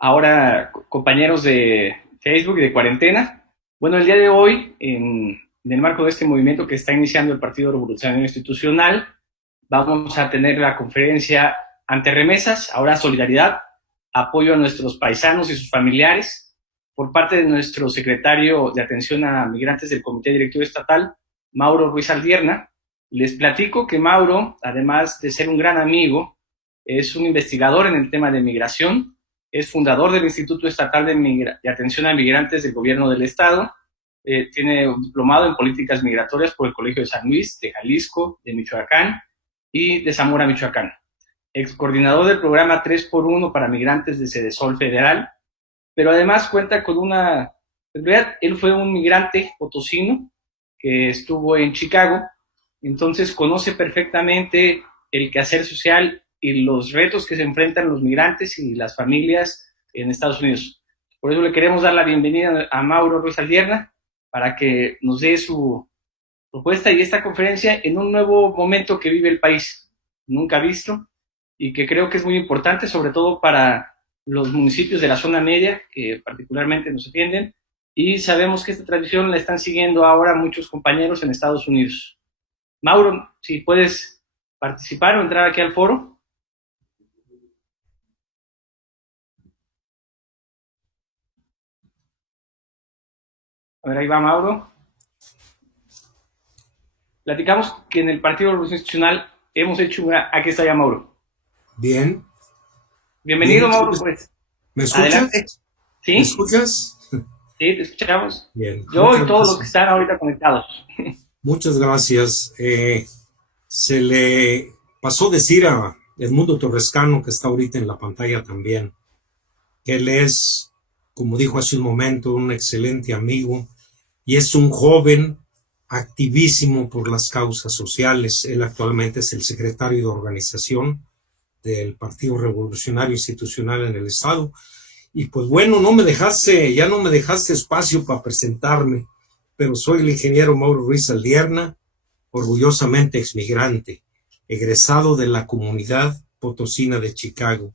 ahora compañeros de Facebook y de cuarentena. Bueno, el día de hoy, en el marco de este movimiento que está iniciando el Partido Revolucionario Institucional, vamos a tener la conferencia ante remesas, ahora solidaridad, apoyo a nuestros paisanos y sus familiares, por parte de nuestro secretario de Atención a Migrantes del Comité Directivo Estatal, Mauro Ruiz Aldierna. Les platico que Mauro, además de ser un gran amigo, es un investigador en el tema de migración, es fundador del Instituto Estatal de Atención a Migrantes del Gobierno del Estado, tiene un diplomado en políticas migratorias por el Colegio de San Luis, de Jalisco, de Michoacán y de Zamora, Michoacán. Ex coordinador del programa 3x1 para migrantes de Sedesol Federal, pero además cuenta con una... En realidad, él fue un migrante potosino que estuvo en Chicago, entonces conoce perfectamente el quehacer social y los retos que se enfrentan los migrantes y las familias en Estados Unidos. Por eso le queremos dar la bienvenida a Mauro Ruiz Aldierna para que nos dé su propuesta y esta conferencia en un nuevo momento que vive el país, nunca visto, y que creo que es muy importante, sobre todo para los municipios de la zona media, que particularmente nos atienden, y sabemos que esta tradición la están siguiendo ahora muchos compañeros en Estados Unidos. Mauro, si puedes participar o entrar aquí al foro. A ver, ahí va Mauro. Platicamos que en el Partido Revolución Institucional hemos hecho una... Aquí está ya Mauro. Bien, Bienvenido, bien. Mauro, pues. ¿Me Adelante. escuchas? ¿Me ¿Sí? escuchas? Sí, te escuchamos. Bien, Yo muchas y todos los que gracias. están ahorita conectados. Muchas gracias. Se le pasó decir a Edmundo Torrescano, que está ahorita en la pantalla también, que él es, como dijo hace un momento, un excelente amigo y es un joven activísimo por las causas sociales. Él actualmente es el secretario de organización del Partido Revolucionario Institucional en el Estado. Y pues bueno, ya no me dejaste espacio para presentarme, pero soy el ingeniero Mauro Ruiz Aldierna, orgullosamente exmigrante, egresado de la comunidad potosina de Chicago.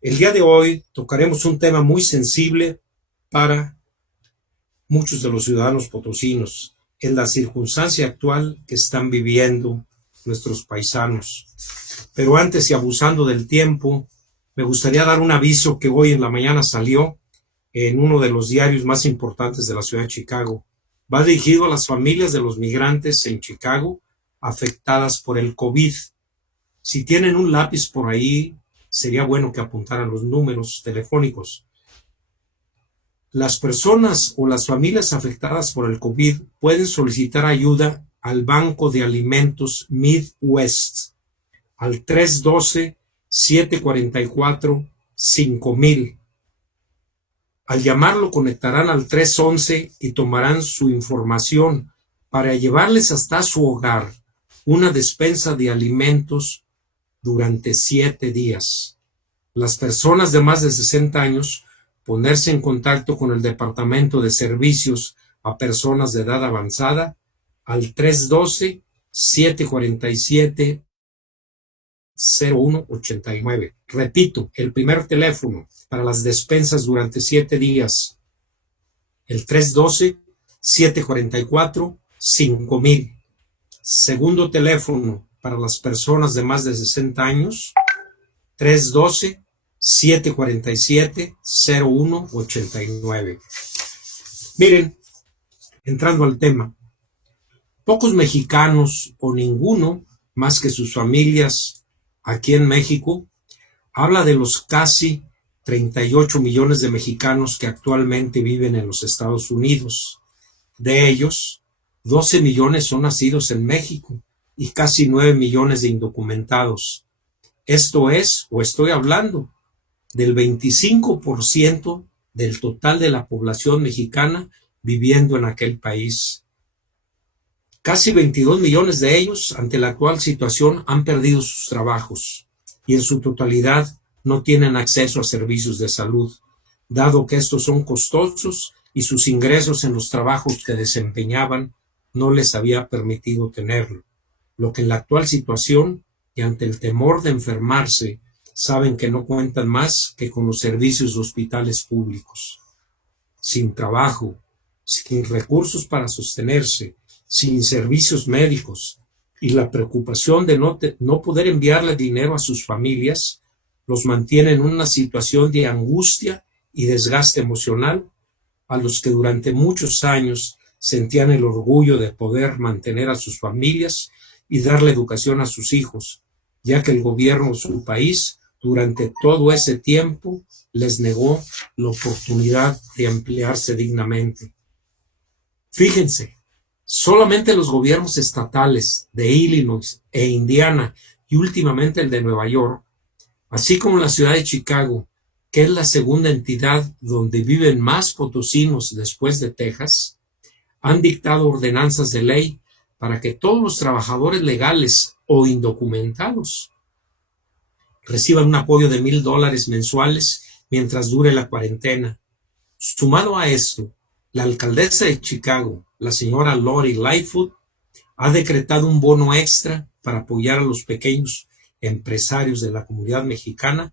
El día de hoy tocaremos un tema muy sensible para muchos de los ciudadanos potosinos, en la circunstancia actual que están viviendo nuestros paisanos. Pero antes y abusando del tiempo, me gustaría dar un aviso que hoy en la mañana salió en uno de los diarios más importantes de la ciudad de Chicago. Va dirigido a las familias de los migrantes en Chicago afectadas por el COVID. Si tienen un lápiz por ahí, sería bueno que apuntaran los números telefónicos. Las personas o las familias afectadas por el COVID pueden solicitar ayuda al Banco de Alimentos Midwest al 312-744-5000. Al llamarlo conectarán al 311 y tomarán su información para llevarles hasta su hogar una despensa de alimentos durante 7 días. Las personas de más de 60 años ponerse en contacto con el Departamento de Servicios a Personas de Edad Avanzada al 312-747-0189. Repito, el primer teléfono para las despensas durante 7 días, el 312-744-5000. Segundo teléfono para las personas de más de 60 años, 312-747-0189. Miren, entrando al tema, pocos mexicanos o ninguno más que sus familias aquí en México habla de los casi 38 millones de mexicanos que actualmente viven en los Estados Unidos. De ellos, 12 millones son nacidos en México y casi 9 millones de indocumentados. Esto es, o estoy hablando, del 25% del total de la población mexicana viviendo en aquel país. Casi 22 millones de ellos, ante la actual situación, han perdido sus trabajos y en su totalidad no tienen acceso a servicios de salud, dado que estos son costosos y sus ingresos en los trabajos que desempeñaban no les había permitido tenerlo, lo que en la actual situación y ante el temor de enfermarse saben que no cuentan más que con los servicios de hospitales públicos. Sin trabajo, sin recursos para sostenerse, sin servicios médicos y la preocupación de no poder enviarle dinero a sus familias, los mantiene en una situación de angustia y desgaste emocional a los que durante muchos años sentían el orgullo de poder mantener a sus familias y darle educación a sus hijos, ya que el gobierno de su país durante todo ese tiempo les negó la oportunidad de emplearse dignamente. Fíjense, solamente los gobiernos estatales de Illinois e Indiana y últimamente el de Nueva York, así como la ciudad de Chicago, que es la segunda entidad donde viven más potosinos después de Texas, han dictado ordenanzas de ley para que todos los trabajadores legales o indocumentados reciban un apoyo de $1,000 mensuales mientras dure la cuarentena. Sumado a esto, la alcaldesa de Chicago, la señora Lori Lightfoot, ha decretado un bono extra para apoyar a los pequeños empresarios de la comunidad mexicana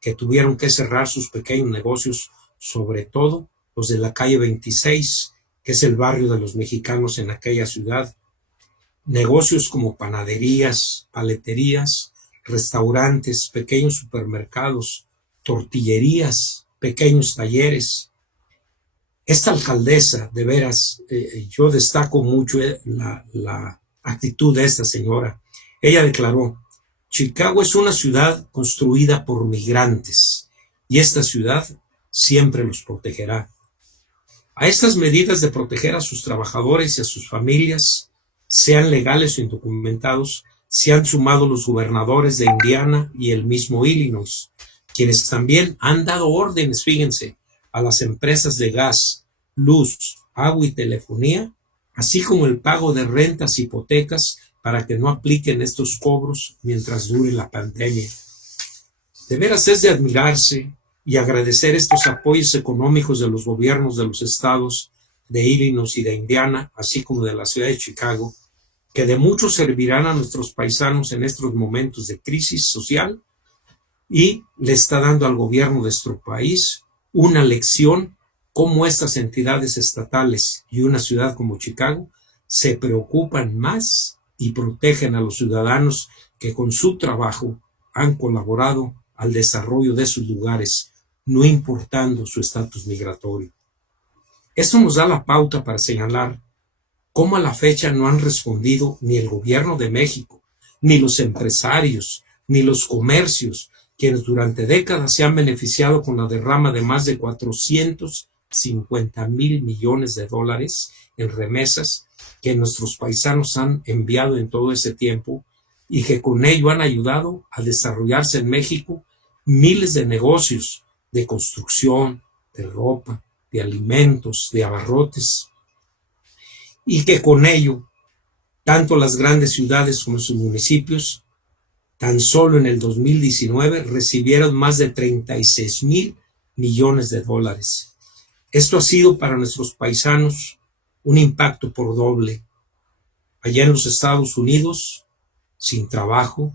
que tuvieron que cerrar sus pequeños negocios, sobre todo los de la calle 26, que es el barrio de los mexicanos en aquella ciudad. Negocios como panaderías, paleterías, restaurantes, pequeños supermercados, tortillerías, pequeños talleres. Esta alcaldesa, de veras, yo destaco mucho la actitud de esta señora. Ella declaró: Chicago es una ciudad construida por migrantes y esta ciudad siempre los protegerá. A estas medidas de proteger a sus trabajadores y a sus familias, sean legales o indocumentados, se han sumado los gobernadores de Indiana y el mismo Illinois, quienes también han dado órdenes, fíjense, a las empresas de gas, luz, agua y telefonía, así como el pago de rentas y hipotecas para que no apliquen estos cobros mientras dure la pandemia. De veras es de admirarse y agradecer estos apoyos económicos de los gobiernos de los estados de Illinois y de Indiana, así como de la ciudad de Chicago, que de mucho servirán a nuestros paisanos en estos momentos de crisis social y le está dando al gobierno de nuestro país una lección cómo estas entidades estatales y una ciudad como Chicago se preocupan más y protegen a los ciudadanos que con su trabajo han colaborado al desarrollo de sus lugares, no importando su estatus migratorio. Esto nos da la pauta para señalar cómo a la fecha no han respondido ni el gobierno de México, ni los empresarios, ni los comercios, quienes durante décadas se han beneficiado con la derrama de más de 450,000 millones de dólares en remesas que nuestros paisanos han enviado en todo ese tiempo y que con ello han ayudado a desarrollarse en México miles de negocios de construcción, de ropa, de alimentos, de abarrotes, y que con ello, tanto las grandes ciudades como sus municipios, tan solo en el 2019 recibieron más de 36,000 millones de dólares. Esto ha sido para nuestros paisanos un impacto por doble. Allá en los Estados Unidos, sin trabajo,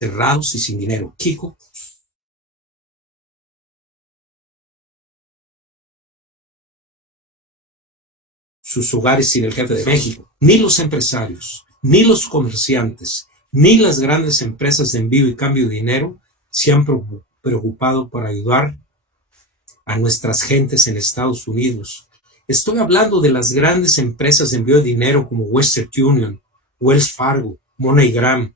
encerrados y sin dinero. México, sus hogares sin el jefe de México. Ni los empresarios, ni los comerciantes, ni las grandes empresas de envío y cambio de dinero se han preocupado por ayudar a nuestras gentes en Estados Unidos. Estoy hablando de las grandes empresas de envío de dinero como Western Union, Wells Fargo, MoneyGram.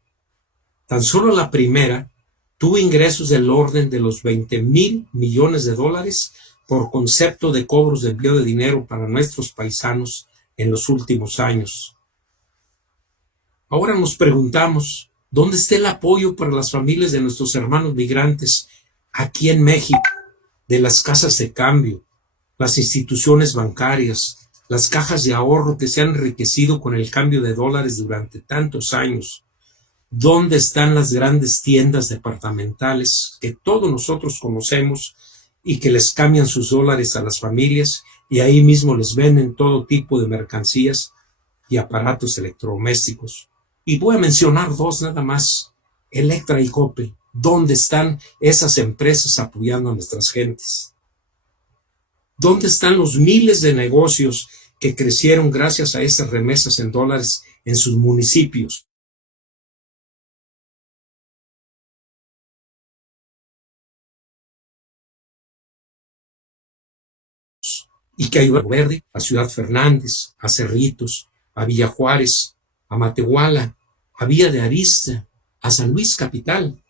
Tan solo la primera tuvo ingresos del orden de los 20,000 millones de dólares por concepto de cobros de envío de dinero para nuestros paisanos en los últimos años. Ahora nos preguntamos, ¿dónde está el apoyo para las familias de nuestros hermanos migrantes aquí en México? De las casas de cambio, las instituciones bancarias, las cajas de ahorro que se han enriquecido con el cambio de dólares durante tantos años. ¿Dónde están las grandes tiendas departamentales que todos nosotros conocemos y que les cambian sus dólares a las familias y ahí mismo les venden todo tipo de mercancías y aparatos electrodomésticos? Y voy a mencionar dos nada más, Electra y Coppel. ¿Dónde están esas empresas apoyando a nuestras gentes? ¿Dónde están los miles de negocios que crecieron gracias a esas remesas en dólares en sus municipios? Y que ayudó a Verde, a Ciudad Fernández, a Cerritos, a Villa Juárez, a Matehuala, a Villa de Arista, a San Luis Capital.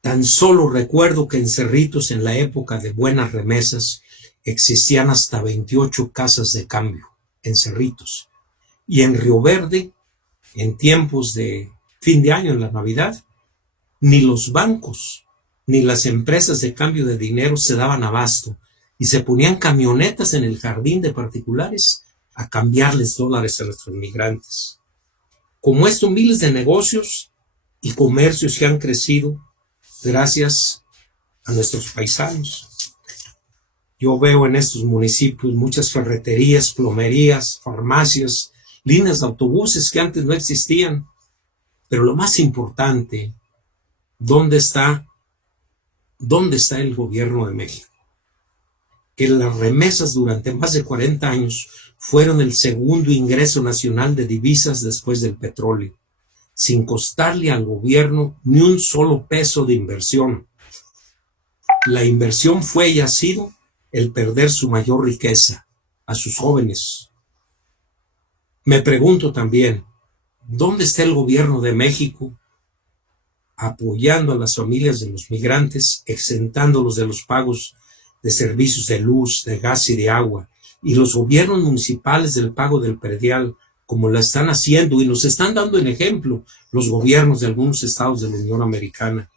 Tan solo recuerdo que en Cerritos, en la época de buenas remesas, existían hasta 28 casas de cambio en Cerritos. Y en Río Verde, en tiempos de fin de año, en la Navidad, ni los bancos, ni las empresas de cambio de dinero se daban abasto y se ponían camionetas en el jardín de particulares a cambiarles dólares a nuestros migrantes. Como esto, miles de negocios y comercios que han crecido gracias a nuestros paisanos. Yo veo en estos municipios muchas ferreterías, plomerías, farmacias, líneas de autobuses que antes no existían. Pero lo más importante, ¿dónde está el gobierno de México? Que las remesas durante más de 40 años fueron el segundo ingreso nacional de divisas después del petróleo, sin costarle al gobierno ni un solo peso de inversión. La inversión fue y ha sido el perder su mayor riqueza, a sus jóvenes. Me pregunto también, ¿dónde está el gobierno de México apoyando a las familias de los migrantes, exentándolos de los pagos de servicios de luz, de gas y de agua, y los gobiernos municipales del pago del predial, como la están haciendo y nos están dando el ejemplo los gobiernos de algunos estados de la Unión Americana?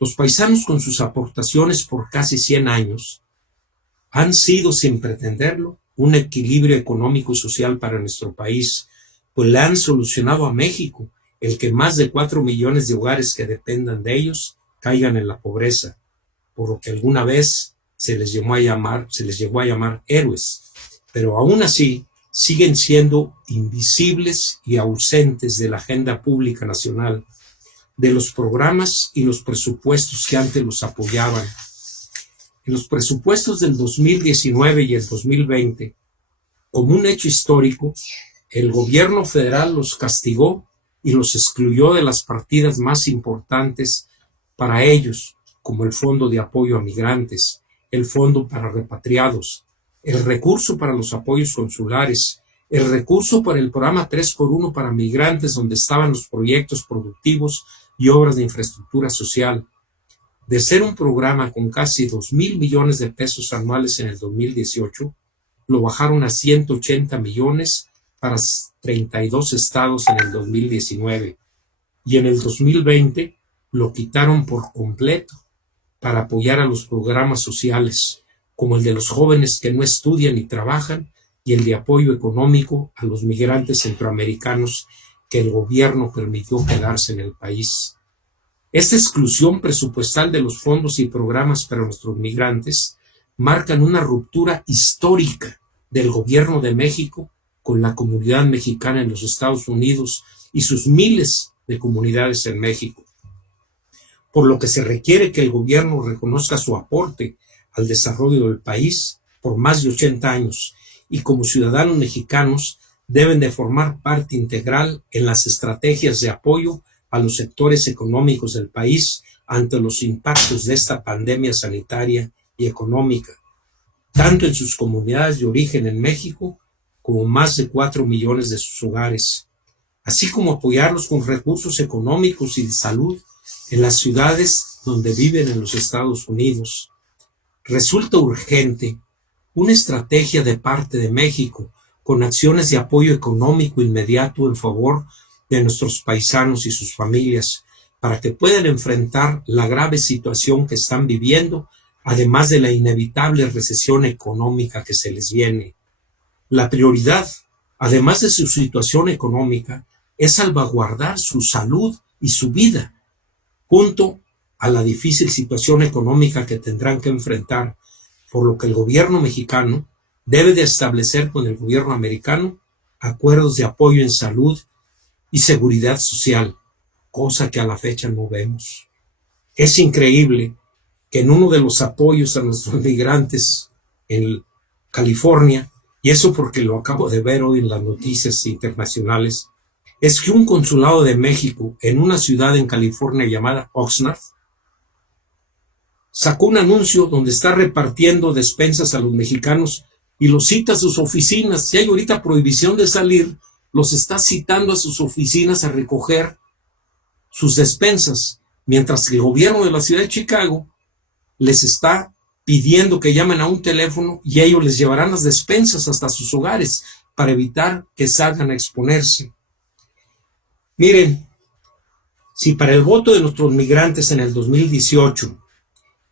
Los paisanos, con sus aportaciones por casi 100 años, han sido, sin pretenderlo, un equilibrio económico y social para nuestro país, pues le han solucionado a México el que más de 4 millones de hogares que dependan de ellos caigan en la pobreza, por lo que alguna vez se les llegó a llamar héroes, pero aún así siguen siendo invisibles y ausentes de la agenda pública nacional, de los programas y los presupuestos que antes los apoyaban. En los presupuestos del 2019 y el 2020, como un hecho histórico, el gobierno federal los castigó y los excluyó de las partidas más importantes para ellos, como el Fondo de Apoyo a Migrantes, el Fondo para Repatriados, el recurso para los apoyos consulares, el recurso para el programa 3x1 para migrantes, donde estaban los proyectos productivos y obras de infraestructura social. De ser un programa con casi 2,000 millones de pesos anuales en el 2018, lo bajaron a 180 millones para 32 estados en el 2019. Y en el 2020 lo quitaron por completo para apoyar a los programas sociales, como el de los jóvenes que no estudian ni trabajan y el de apoyo económico a los migrantes centroamericanos que el gobierno permitió quedarse en el país. Esta exclusión presupuestal de los fondos y programas para nuestros migrantes marcan una ruptura histórica del gobierno de México con la comunidad mexicana en los Estados Unidos y sus miles de comunidades en México, por lo que se requiere que el gobierno reconozca su aporte al desarrollo del país por más de 80 años y como ciudadanos mexicanos deben de formar parte integral en las estrategias de apoyo a los sectores económicos del país ante los impactos de esta pandemia sanitaria y económica, tanto en sus comunidades de origen en México como más de 4 millones de sus hogares, así como apoyarlos con recursos económicos y de salud en las ciudades donde viven en los Estados Unidos. Resulta urgente una estrategia de parte de México con acciones de apoyo económico inmediato en favor de nuestros paisanos y sus familias, para que puedan enfrentar la grave situación que están viviendo, además de la inevitable recesión económica que se les viene. La prioridad, además de su situación económica, es salvaguardar su salud y su vida, junto a la difícil situación económica que tendrán que enfrentar, por lo que el gobierno mexicano debe de establecer con el gobierno americano acuerdos de apoyo en salud y seguridad social, cosa que a la fecha no vemos. Es increíble que en uno de los apoyos a nuestros migrantes en California, y eso porque lo acabo de ver hoy en las noticias internacionales, es que un consulado de México en una ciudad en California llamada Oxnard sacó un anuncio donde está repartiendo despensas a los mexicanos y los cita a sus oficinas. Si hay ahorita prohibición de salir, los está citando a sus oficinas a recoger sus despensas, mientras que el gobierno de la ciudad de Chicago les está pidiendo que llamen a un teléfono y ellos les llevarán las despensas hasta sus hogares para evitar que salgan a exponerse. Miren, si para el voto de nuestros migrantes en el 2018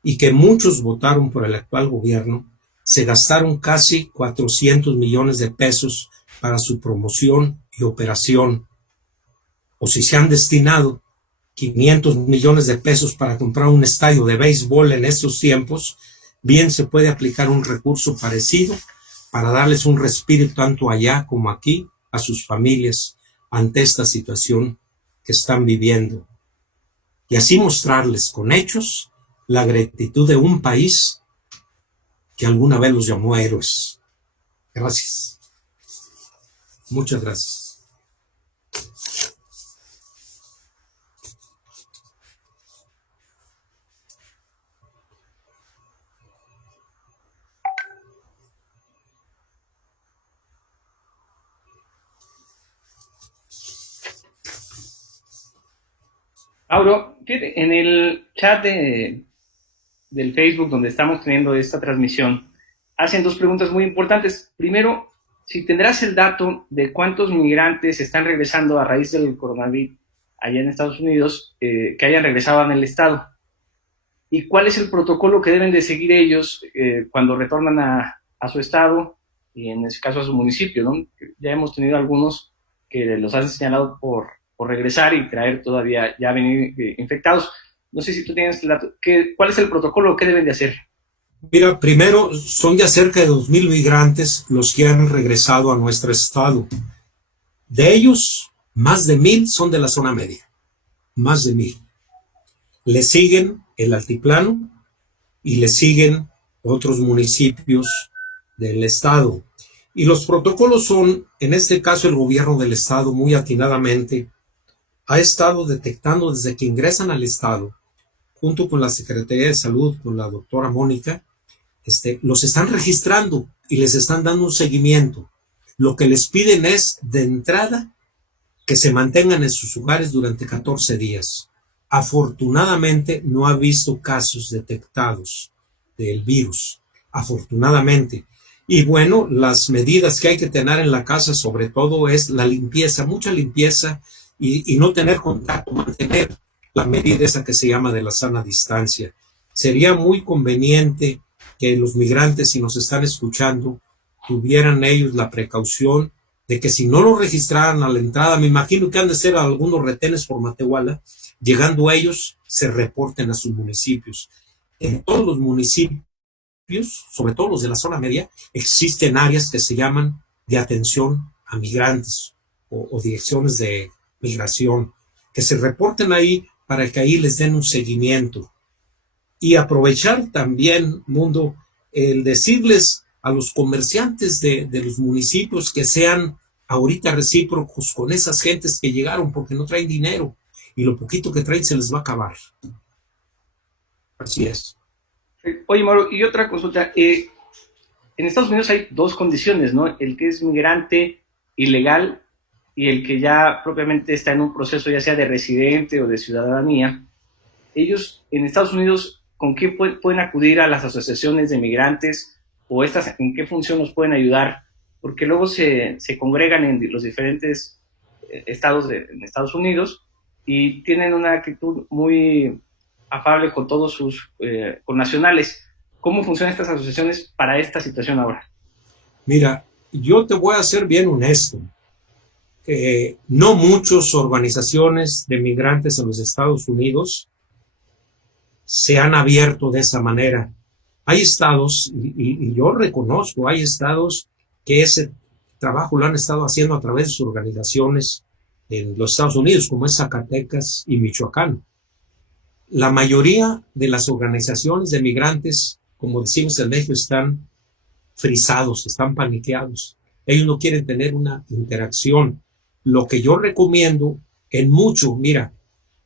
y que muchos votaron por el actual gobierno, se gastaron casi 400 millones de pesos para su promoción y operación, o si se han destinado 500 millones de pesos para comprar un estadio de béisbol en estos tiempos, bien se puede aplicar un recurso parecido para darles un respiro tanto allá como aquí a sus familias ante esta situación que están viviendo. Y así mostrarles con hechos la gratitud de un país que alguna vez los llamó héroes. Gracias. Muchas gracias. Mauro, fíjate, en el chat del Facebook donde estamos teniendo esta transmisión, hacen dos preguntas muy importantes. Primero, si tendrás el dato de cuántos migrantes están regresando a raíz del coronavirus allá en Estados Unidos, que hayan regresado en el estado. ¿Y cuál es el protocolo que deben de seguir ellos cuando retornan a su estado y en este caso a su municipio, ¿no? Ya hemos tenido algunos que los han señalado por regresar y traer todavía ya venir infectados. No sé si tú tienes el dato. ¿Cuál es el protocolo? ¿Qué deben de hacer? Mira, primero son ya cerca de 2,000 migrantes los que han regresado a nuestro estado. De ellos, más de 1,000 son de la zona media. Más de 1,000. Le siguen el altiplano y le siguen otros municipios del estado. Y los protocolos son, en este caso, el gobierno del estado muy atinadamente ha estado detectando desde que ingresan al estado, junto con la Secretaría de Salud, con la doctora Mónica, los están registrando y les están dando un seguimiento. Lo que les piden es, de entrada, que se mantengan en sus hogares durante 14 días. Afortunadamente, no ha visto casos detectados del virus. Afortunadamente. Y bueno, las medidas que hay que tener en la casa, sobre todo, es la limpieza, mucha limpieza y no tener contacto, mantener la medida esa que se llama de la sana distancia. Sería muy conveniente que los migrantes, si nos están escuchando, tuvieran ellos la precaución de que si no lo registraran a la entrada, me imagino que han de ser algunos retenes por Matehuala, llegando a ellos, se reporten a sus municipios. En todos los municipios, sobre todo los de la zona media, existen áreas que se llaman de atención a migrantes o direcciones de migración, que se reporten ahí para que ahí les den un seguimiento. Y aprovechar también, Mundo, el decirles a los comerciantes de los municipios que sean ahorita recíprocos con esas gentes que llegaron porque no traen dinero y lo poquito que traen se les va a acabar. Así es. Oye, Mauro, y otra consulta. En Estados Unidos hay dos condiciones, ¿no? El que es migrante ilegal y el que ya propiamente está en un proceso ya sea de residente o de ciudadanía. Ellos en Estados Unidos, ¿con qué pueden acudir a las asociaciones de migrantes o estas en qué función nos pueden ayudar? Porque luego se congregan en los diferentes estados en Estados Unidos y tienen una actitud muy afable con todos sus connacionales. ¿Cómo funcionan estas asociaciones para esta situación ahora? Mira, yo te voy a ser bien honesto. No muchas organizaciones de migrantes en los Estados Unidos se han abierto de esa manera. Hay estados, y yo reconozco, hay estados que trabajo lo han estado haciendo a través de sus organizaciones en los Estados Unidos, como es Zacatecas y Michoacán. La mayoría de las organizaciones de migrantes, como decimos en México, están frisados, están paniqueados. Ellos no quieren tener una interacción. Lo que yo recomiendo en mucho, mira,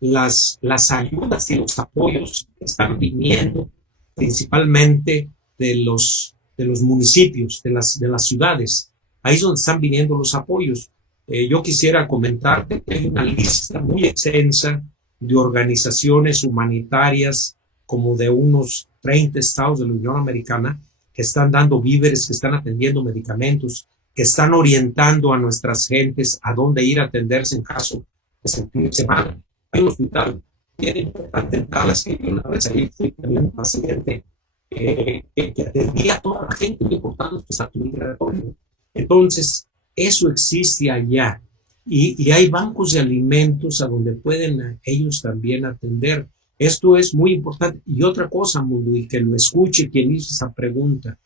las ayudas y los apoyos están viniendo principalmente de los municipios, de las ciudades. Ahí es donde están viniendo los apoyos. Yo quisiera comentarte que hay una lista muy extensa de organizaciones humanitarias, como de unos 30 estados de la Unión Americana, que están dando víveres, que están atendiendo medicamentos, que están orientando a nuestras gentes a dónde ir a atenderse en caso de sentirse mal. Hay un hospital bien importante en Dallas, que una vez ahí fui también un paciente que atendía a toda la gente, lo importante es pues, a tu migratorio. Entonces, eso existe allá. Y hay bancos de alimentos a donde pueden ellos también atender. Esto es muy importante. Y otra cosa, Mundo, y que lo escuche quien hizo esa pregunta.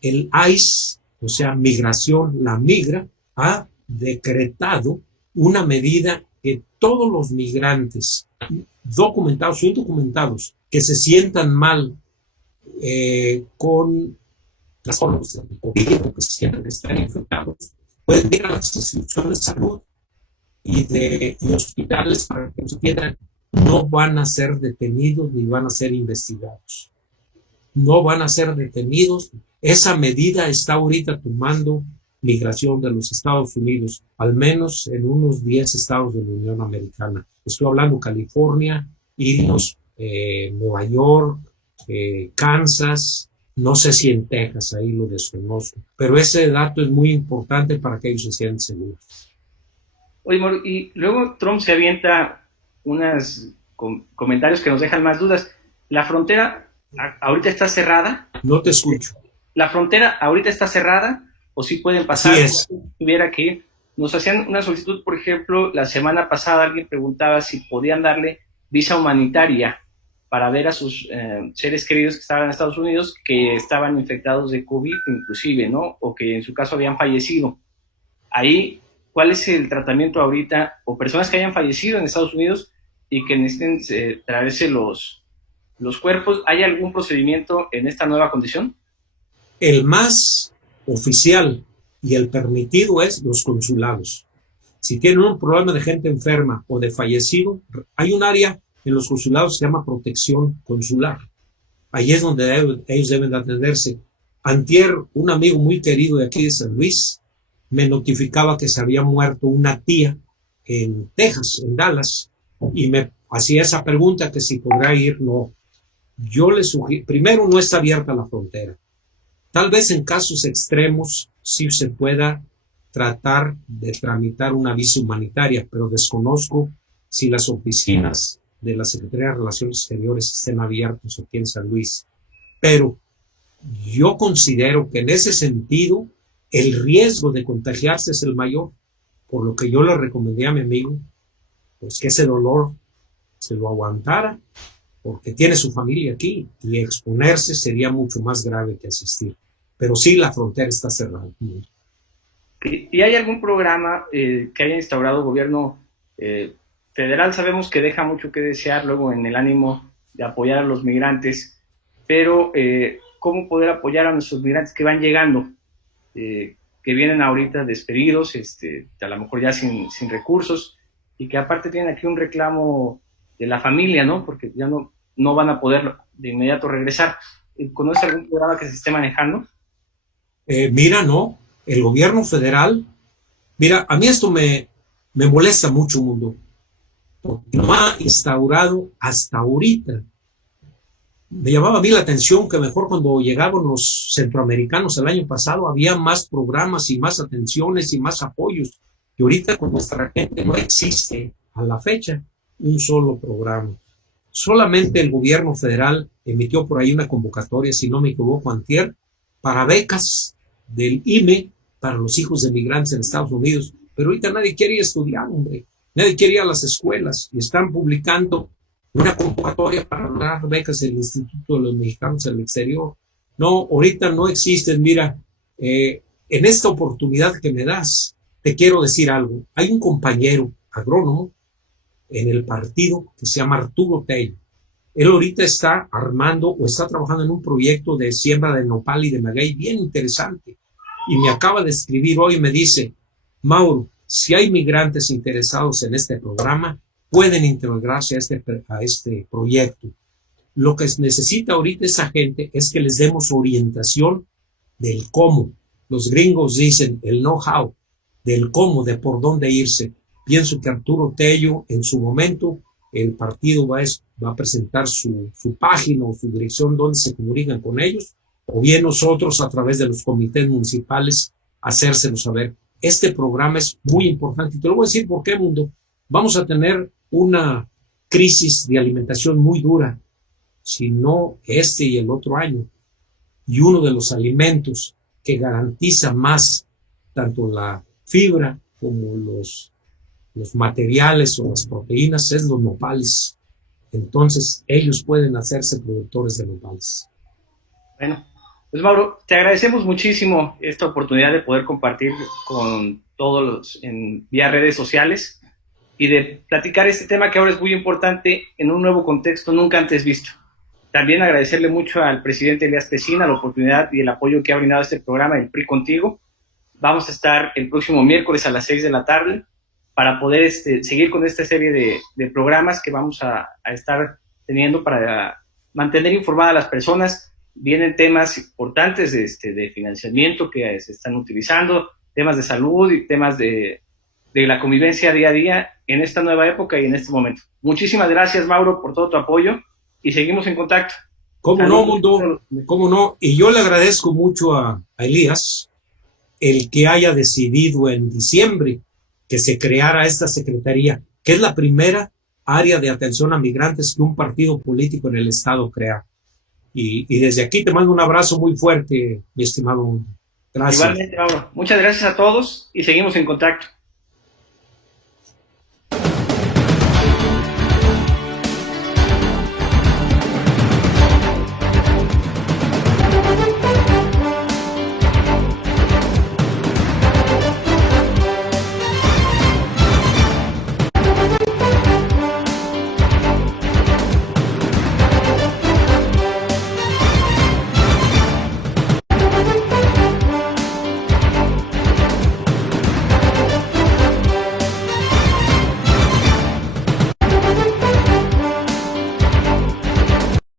El ICE, o sea, migración, la migra, ha decretado una medida que todos los migrantes, documentados o indocumentados, que se sientan mal con las formas de COVID, que se sientan que están infectados, pueden ir a las instituciones de salud y hospitales para que los atiendan. No van a ser detenidos ni van a ser investigados. No van a ser detenidos. Esa medida está ahorita tomando migración de los Estados Unidos, al menos en unos 10 estados de la Unión Americana. Estoy hablando California, Illinois, Nueva York, Kansas, no sé si en Texas, ahí lo desconozco. Pero ese dato es muy importante para que ellos se sientan seguros. Oye, Mauro, y luego Trump se avienta unos comentarios que nos dejan más dudas. ¿La frontera ahorita está cerrada? No te escucho. ¿La frontera ahorita está cerrada o sí pueden pasar? Sí es. Si tuviera que ir. Nos hacían una solicitud, por ejemplo, la semana pasada alguien preguntaba si podían darle visa humanitaria para ver a sus seres queridos que estaban en Estados Unidos, que estaban infectados de COVID inclusive, ¿no? O que en su caso habían fallecido. Ahí, ¿cuál es el tratamiento ahorita? O personas que hayan fallecido en Estados Unidos y que necesiten traerse los cuerpos. ¿Hay algún procedimiento en esta nueva condición? El más oficial y el permitido es los consulados. Si tienen un problema de gente enferma o de fallecido, hay un área en los consulados que se llama protección consular. Ahí es donde ellos deben de atenderse. Antier, un amigo muy querido de aquí de San Luis, me notificaba que se había muerto una tía en Texas, en Dallas, y me hacía esa pregunta que si podrá ir. No. Yo le sugiero, primero, no está abierta la frontera. Tal vez en casos extremos sí se pueda tratar de tramitar una visa humanitaria, pero desconozco si las oficinas de la Secretaría de Relaciones Exteriores estén abiertas aquí en San Luis. Pero yo considero que en ese sentido el riesgo de contagiarse es el mayor, por lo que yo le recomendé a mi amigo pues que ese dolor se lo aguantara, porque tiene su familia aquí y exponerse sería mucho más grave que asistir. Pero sí, la frontera está cerrada. ¿Y hay algún programa que haya instaurado el gobierno federal? Sabemos que deja mucho que desear luego en el ánimo de apoyar a los migrantes, pero ¿cómo poder apoyar a nuestros migrantes que van llegando, que vienen ahorita despedidos, a lo mejor ya sin recursos, y que aparte tienen aquí un reclamo de la familia, ¿no? Porque ya no van a poder de inmediato regresar. ¿Conoce algún programa que se esté manejando? Mira, no, el gobierno federal, mira, a mí esto me molesta mucho, Mundo, porque no ha instaurado hasta ahorita. Me llamaba a mí la atención que mejor cuando llegaban los centroamericanos el año pasado había más programas y más atenciones y más apoyos. Y ahorita con nuestra gente no existe a la fecha un solo programa. Solamente el gobierno federal emitió por ahí una convocatoria, si no me equivoco, antier, para becas del IME para los hijos de migrantes en Estados Unidos. Pero ahorita nadie quiere ir a estudiar, hombre. Nadie quiere ir a las escuelas. Y están publicando una convocatoria para dar becas del Instituto de los Mexicanos en el Exterior. No, ahorita no existen. Mira, en esta oportunidad que me das, te quiero decir algo. Hay un compañero agrónomo en el partido que se llama Arturo Tello. Él ahorita está armando o está trabajando en un proyecto de siembra de nopal y de maguey bien interesante. Y me acaba de escribir hoy y me dice, Mauro, si hay migrantes interesados en este programa, pueden integrarse a este proyecto. Lo que necesita ahorita esa gente es que les demos orientación del cómo. Los gringos dicen el know-how, del cómo, de por dónde irse. Pienso que Arturo Tello, en su momento, el partido va a presentar su página o su dirección donde se comunican con ellos, o bien nosotros a través de los comités municipales hacérselos saber. Este programa es muy importante y te lo voy a decir por qué, mundo. Vamos a tener una crisis de alimentación muy dura, si no este y el otro año. Y uno de los alimentos que garantiza más tanto la fibra como los materiales o las proteínas es los nopales. Entonces, ellos pueden hacerse productores de nopales. Bueno, pues Mauro, te agradecemos muchísimo esta oportunidad de poder compartir con todos vía redes sociales y de platicar este tema que ahora es muy importante en un nuevo contexto nunca antes visto. También agradecerle mucho al presidente Elías Pesina la oportunidad y el apoyo que ha brindado este programa, el PRI Contigo. Vamos a estar el próximo miércoles a las 6 de la tarde para poder seguir con esta serie de programas que vamos a estar teniendo para mantener informadas a las personas. Vienen temas importantes de financiamiento que se están utilizando, temas de salud y temas de la convivencia día a día en esta nueva época y en este momento. Muchísimas gracias, Mauro, por todo tu apoyo y seguimos en contacto. ¿Cómo no, mundo? ¿Cómo no? Y yo le agradezco mucho a Elías el que haya decidido en diciembre que se creara esta secretaría, que es la primera área de atención a migrantes que un partido político en el Estado crea. Y desde aquí te mando un abrazo muy fuerte, mi estimado. Gracias. Igualmente, Mauro. Muchas gracias a todos y seguimos en contacto.